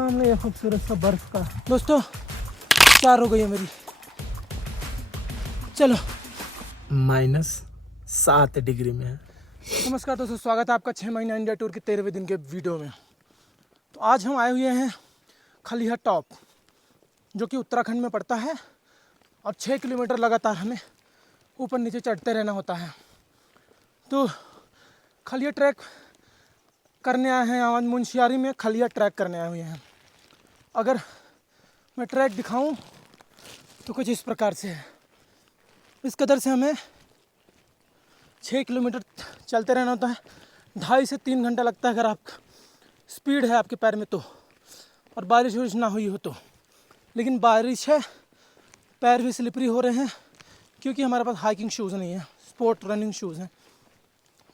सामने ये खूबसूरत सा बर्फ का। दोस्तों 4 हो गई है मेरी। चलो -7 डिग्री में है। नमस्कार दोस्तों, स्वागत है आपका 6 महीना इंडिया टूर के 13वें दिन के वीडियो में। तो आज हम आए हुए हैं खलिया टॉप, जो कि उत्तराखंड में पड़ता है और 6 किलोमीटर लगातार हमें ऊपर नीचे चढ़ते रहना होता है। तो खलिया ट्रैक करने आए हैं, आज मुंशियारी में खलिया ट्रैक करने आए हुए हैं। अगर मैं ट्रैक दिखाऊं तो कुछ इस प्रकार से है। इस कदर से हमें 6 किलोमीटर चलते रहना होता है। 2.5 से 3 घंटा लगता है अगर आप स्पीड है आपके पैर में तो, और बारिश वारिश ना हुई हो तो। लेकिन बारिश है, पैर भी स्लिपरी हो रहे हैं क्योंकि हमारे पास हाइकिंग शूज़ नहीं है, स्पोर्ट रनिंग शूज़ हैं।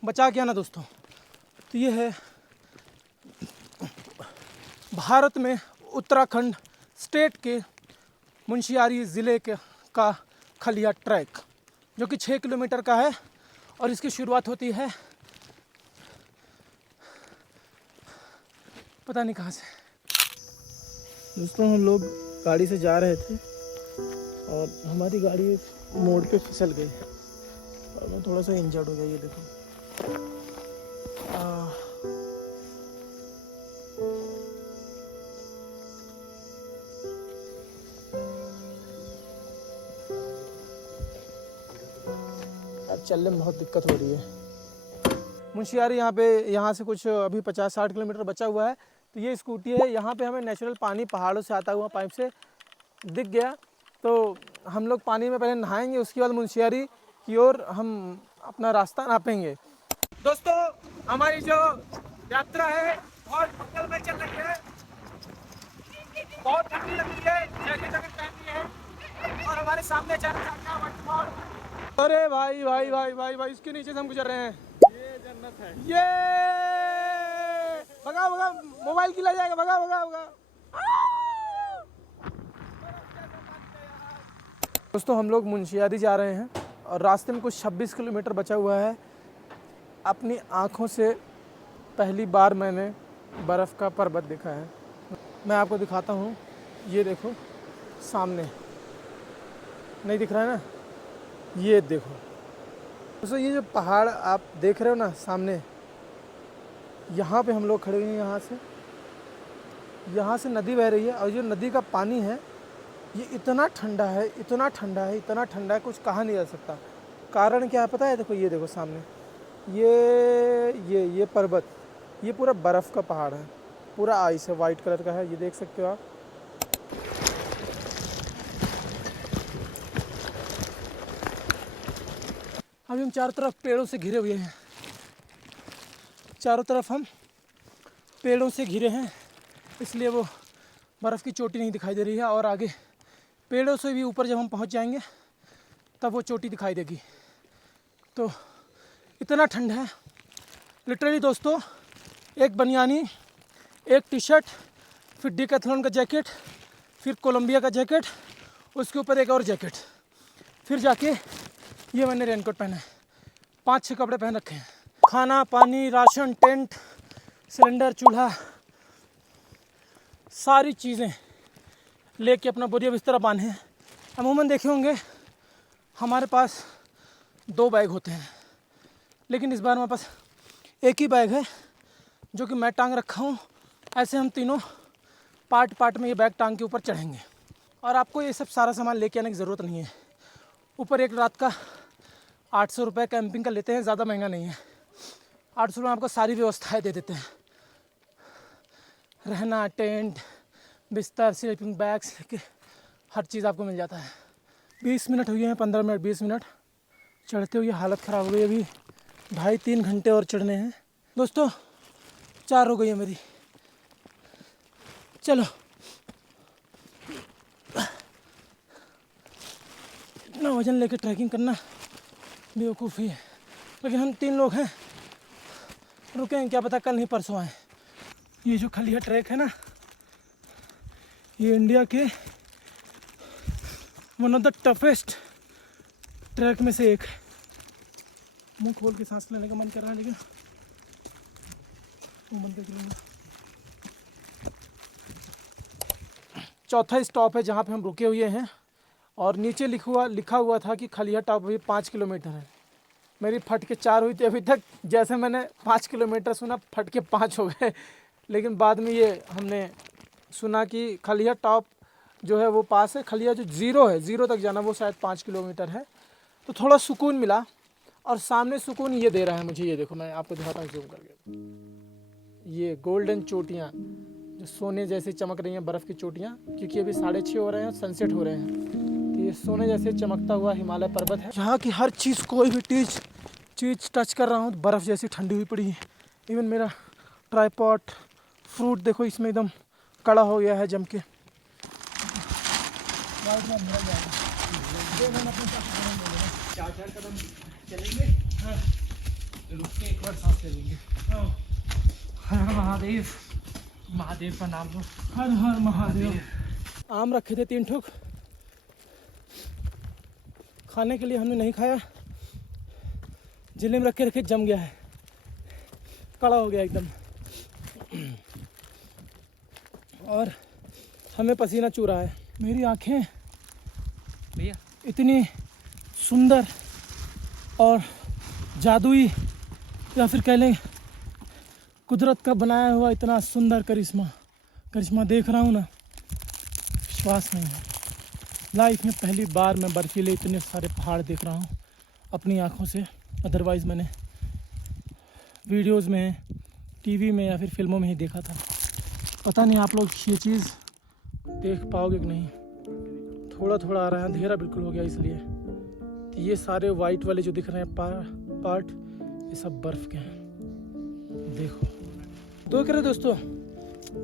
बचा क्या ना दोस्तों। तो ये है भारत में उत्तराखंड स्टेट के मुंशियारी ज़िले के का खलिया ट्रैक, जो कि 6 किलोमीटर का है और इसकी शुरुआत होती है पता नहीं कहाँ से। दोस्तों हम लोग गाड़ी से जा रहे थे और हमारी गाड़ी मोड़ पे फिसल गई और मैं थोड़ा सा इंजर्ड हो गया। ये देखो चलने में बहुत दिक्कत हो रही है। मुंशियारी यहाँ से कुछ अभी 50-60 किलोमीटर बचा हुआ है। तो ये स्कूटी है, यहाँ पे हमें नेचुरल पानी पहाड़ों से आता हुआ पाइप से दिख गया, तो हम लोग पानी में पहले नहाएंगे, उसके बाद मुंशियारी की ओर हम अपना रास्ता नापेंगे। दोस्तों हमारी जो यात्रा है बहुत जंगल में चल रही है, बहुत ठंडी लग रही है, जैकेट पहनी है और हमारे सामने चल रहा है। अरे भाई भाई भाई भाई भाई, इसके नीचे से हम गुजर रहे हैं। ये जन्नत है। ये भगा भगा, मोबाइल गिरा जाएगा, भगा भगा भगा। दोस्तों हम लोग मुंशियारी जा रहे हैं और रास्ते में कुछ 26 किलोमीटर बचा हुआ है। अपनी आँखों से पहली बार मैंने बर्फ़ का पर्वत देखा है। मैं आपको दिखाता हूँ, ये देखो सामने, नहीं दिख रहा है ना, ये देखो दोस्तों, ये जो पहाड़ आप देख रहे हो ना सामने, यहाँ पे हम लोग खड़े हुए हैं। यहाँ से नदी बह रही है और जो नदी का पानी है ये इतना ठंडा है, इतना ठंडा है, इतना ठंडा है, कुछ कहा नहीं जा सकता। कारण क्या है पता है? देखो ये देखो सामने, ये पर्वत, ये पूरा बर्फ़ का पहाड़ है, पूरा आइस है, वाइट कलर का है, ये देख सकते हो आप। अभी हम चारों तरफ पेड़ों से घिरे हुए हैं, चारों तरफ हम पेड़ों से घिरे हैं, इसलिए वो बर्फ़ की चोटी नहीं दिखाई दे रही है। और आगे पेड़ों से भी ऊपर जब हम पहुंच जाएंगे तब वो चोटी दिखाई देगी। तो इतना ठंड है लिटरली दोस्तों, एक बनियानी, एक टी शर्ट, फिर डिकैथलॉन का जैकेट, फिर कोलंबिया का जैकेट, उसके ऊपर एक और जैकेट, फिर जाके ये मैंने रेनकोट पहना है। 5-6 कपड़े पहन रखे हैं। खाना पानी, राशन, टेंट, सिलेंडर, चूल्हा, सारी चीज़ें लेके अपना बोरिया बिस्तर बांधे हैं। अमूमन देखे होंगे हमारे पास 2 बैग होते हैं, लेकिन इस बार हमारे पास एक ही बैग है जो कि मैं टांग रखा हूँ। ऐसे हम तीनों पार्ट पार्ट में ये बैग टांग के ऊपर चढ़ेंगे। और आपको ये सब सारा सामान लेके आने की ज़रूरत नहीं है। ऊपर एक रात का 800 रुपये कैंपिंग का लेते हैं, ज़्यादा महंगा नहीं है। 800 रुपये में आपको सारी व्यवस्थाएं दे देते हैं, रहना, टेंट, बिस्तर, स्लीपिंग बैग्स, हर चीज़ आपको मिल जाता है। 20 मिनट हुए हैं, 15 मिनट 20 मिनट चढ़ते हुए हालत ख़राब हो गई। अभी 2.5-3 घंटे और चढ़ने हैं दोस्तों। 4 हो गई है मेरी। चलो इतना वजन लेके ट्रैकिंग करना बेवकूफ़ी है, लेकिन हम 3 लोग हैं, रुकें क्या पता कल नहीं परसों आए। ये जो खलिया ट्रैक है ना, ये इंडिया के one of the toughest track में से एक है। मुंह खोल के सांस लेने का मन कर रहा है, लेकिन वो बंद कर लूँगा। चौथा स्टॉप है जहाँ पे हम रुके हुए हैं। और नीचे लिखा हुआ था कि खलिया टॉप अभी 5 किलोमीटर है। मेरी फट के 4 हुई थी अभी तक। जैसे मैंने 5 किलोमीटर सुना, फट के 5 हो गए। लेकिन बाद में ये हमने सुना कि खलिया टॉप जो है वो पास है। खलिया जो ज़ीरो है, ज़ीरो तक जाना वो शायद 5 किलोमीटर है। तो थोड़ा सुकून मिला। और सामने सुकून ये दे रहा है मुझे, ये देखो मैं आपको दिखाता हूँ जूम करके। ये गोल्डन चोटियाँ जो सोने जैसे चमक रही हैं, बर्फ़ की चोटियाँ, क्योंकि अभी 6:30 हो रहे हैं, सनसेट हो रहे हैं। तो ये सोने जैसे चमकता हुआ हिमालय पर्वत है। यहाँ की हर चीज़, कोई भी चीज़ टच कर रहा हूँ तो बर्फ़ जैसी ठंडी हुई पड़ी है। इवन मेरा ट्राईपॉड, फ्रूट देखो इसमें एकदम कड़ा हो गया है जम के। चार कदम चलेंगे, रुक के एक बार सांस ले लेंगे। हर हर महादेव, महादेव का नाम लो, हर हर महादेव। आम रखे थे 3 ठोक, खाने के लिए हमने नहीं खाया। जिले में रखे जम गया है, कड़ा हो गया एकदम। और हमें पसीना चू रहा है। मेरी आँखें भैया इतनी सुंदर और जादुई, या फिर कह लें कुदरत का बनाया हुआ इतना सुंदर करिश्मा देख रहा हूँ ना, विश्वास नहीं है। लाइफ में पहली बार मैं बर्फीले इतने सारे पहाड़ देख रहा हूँ अपनी आँखों से। अदरवाइज़ मैंने वीडियोज़ में, टीवी में या फिर फिल्मों में ही देखा था। पता नहीं आप लोग ये चीज़ देख पाओगे कि नहीं। थोड़ा थोड़ा आ रहा है, अंधेरा बिल्कुल हो गया इसलिए। तो ये सारे वाइट वाले जो दिख रहे हैं पार्ट, ये सब बर्फ़ के हैं। देखो तो कह रहे दोस्तों,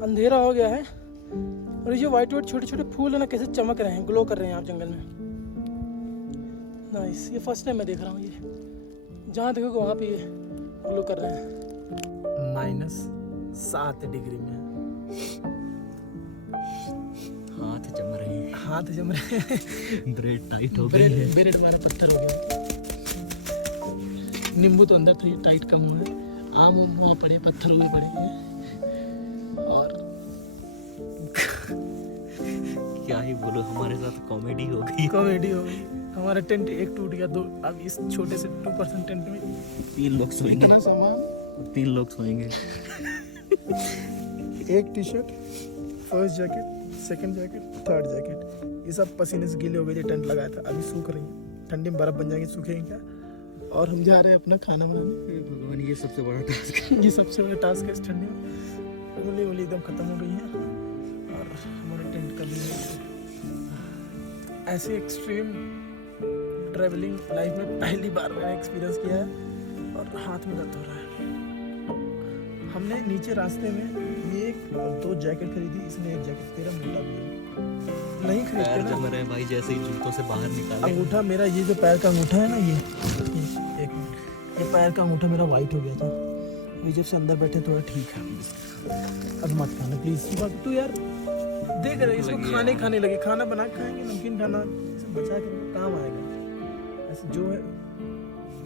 अंधेरा हो गया है और ये जो वाइट छोटे छोटे फूल है ना, कैसे चमक रहे हैं, ग्लो कर रहे हैं आप जंगल में। नाइस, ये फर्स्ट टाइम मैं देख रहा हूँ। ये जहाँ देखोगे वहाँ पे ये ग्लो कर रहे हैं। -7 डिग्री में हाथ जम रहे हैं। ब्रेड टाइट हो गई है। ब्रेड हमारा पत्थर हो गया। नींबू तो अंदर थोड़ी टाइट कम हुआ है, आम वहाँ पड़े, पत्थर हुए पड़े हैं। और क्या ही बोलो, हमारे साथ कॉमेडी हो गई। हमारा टेंट एक टूट गया, 2 अब इस छोटे से 2% टेंट में 3 लोग सोएंगे। इतना सामान, 3 लोग सोएंगे। एक T shirt, first jacket, second jacket, third jacket, ये सब पसीने से गीले हो गए थे। टेंट लगाया था, अभी सूख रही है। ठंडी में बर्फ बन जाएगी, सूखेंगे क्या। और हम जा रहे हैं अपना खाना बनाने। भगवान, ये सबसे बड़ा टास्क है। ये सबसे बड़ा टास्क है इस ठंडी में। ओली एकदम ख़त्म हो गई है और हमारा टेंट का भी ऐसे एक्सट्रीम ट्रैवलिंग लाइफ में पहली बार मैंने एक्सपीरियंस किया है। और हाथ में दर्द हो रहा है। हमने नीचे रास्ते में ये 2 जैकेट खरीदी, इसने 1 जैकेट, तेरा मोटा भी है, नहीं खरीदते जम रहे हैं भाई, जैसे ही जूतों से बाहर निकाले। अंगूठा मेरा, ये जो पैर का अंगूठा है ना, ये पैर का अंगूठा मेरा वाइट हो गया था। ये जब से अंदर बैठे थोड़ा ठीक है। अब मत खाना प्लीज। तू यार देख रहे, इसको खाने लगे। खाना बना के खाएंगे, नमकीन खाना बचा के काम आएगा। ऐसे जो है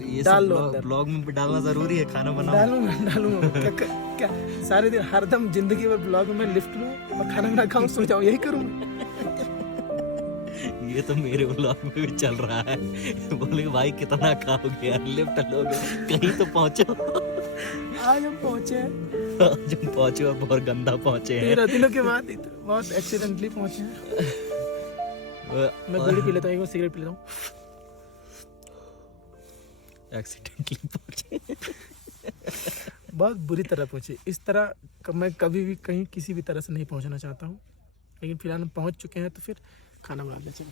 ये डाल लो। ब्लॉग में डालना जरूरी है, खाना बनाओ। डालूंगा क्या सारे दिन हरदम जिंदगी भर ब्लॉग में लिफ्ट लूं और खाना बना खाऊं, सो जाऊं, यही करूं। ये तो मेरे ब्लॉग में भी चल रहा है। बोले भाई कितना खाओगे यार, लिफ्ट लोगे, कहीं तो पहुंचो। आज हम पहुंचे और बहुत गंदा पहुंचे हैं। 13 दिनों के बाद बहुत एक्सीडेंटली पहुंचे हैं। मैं बीड़ी पी लेता हूँ, एक बार सिगरेट पी लेता हूँ। एक्सीडेंटली पहुंचे। बहुत बुरी तरह पहुंचे। इस तरह मैं कभी भी कहीं किसी भी तरह से नहीं पहुंचना चाहता हूँ, लेकिन फिलहाल हम पहुंच चुके हैं। तो फिर खाना बना ले चलो।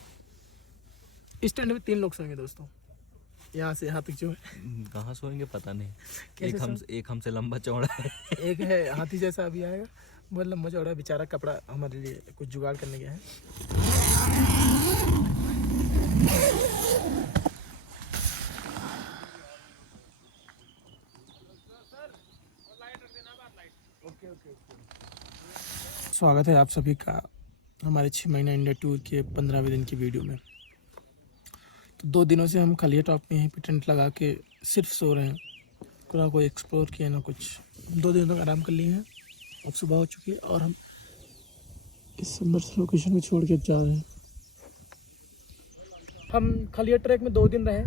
इस टेंट में 3 लोग सोएंगे दोस्तों, यहाँ से यहाँ तक जो है। कहाँ सोएंगे पता नहीं। एक हमसे लंबा चौड़ा है। एक है हाथी जैसा, अभी आएगा, बहुत लंबा चौड़ा, बेचारा कपड़ा हमारे लिए कुछ जुगाड़ करने गया है। स्वागत है आप सभी का हमारे 6 महीना इंडिया टूर के 15वें दिन की वीडियो में। तो 2 दिनों से हम खलिया टॉप में यहीं पे टेंट लगा के सिर्फ सो रहे हैं। ना कोई एक्सप्लोर किया ना कुछ। 2 दिनों तक आराम कर लिए हैं। अब सुबह हो चुकी है और हम इस लोकेशन में छोड़ के जा रहे हैं। हम खलिया ट्रैक में 2 दिन रहे,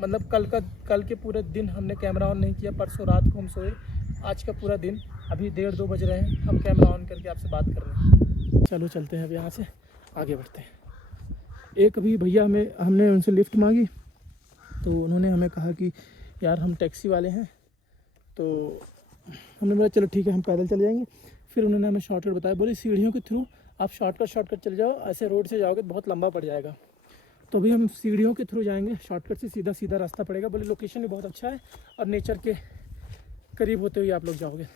मतलब कल के पूरे दिन हमने कैमरा ऑन नहीं किया। परसों रात को हम सोए, आज का पूरा दिन, अभी 1:30-2 बज रहे हैं, हम कैमरा ऑन करके आपसे बात कर रहे हैं। चलो चलते हैं अब यहाँ से आगे बढ़ते हैं। एक अभी भैया हमने उनसे लिफ्ट मांगी, तो उन्होंने हमें कहा कि यार हम टैक्सी वाले हैं, तो हमने बोला चलो ठीक है हम पैदल चले जाएंगे। फिर उन्होंने हमें शॉर्टकट बताया, बोले सीढ़ियों के थ्रू आप शॉर्टकट चले जाओ, ऐसे रोड से जाओगे तो बहुत लंबा पड़ जाएगा। तो अभी हम सीढ़ियों के थ्रू जाएंगे, शॉर्टकट से सीधा रास्ता पड़ेगा। बोले लोकेशन भी बहुत अच्छा है और नेचर के करीब होते हुए आप लोग जाओगे।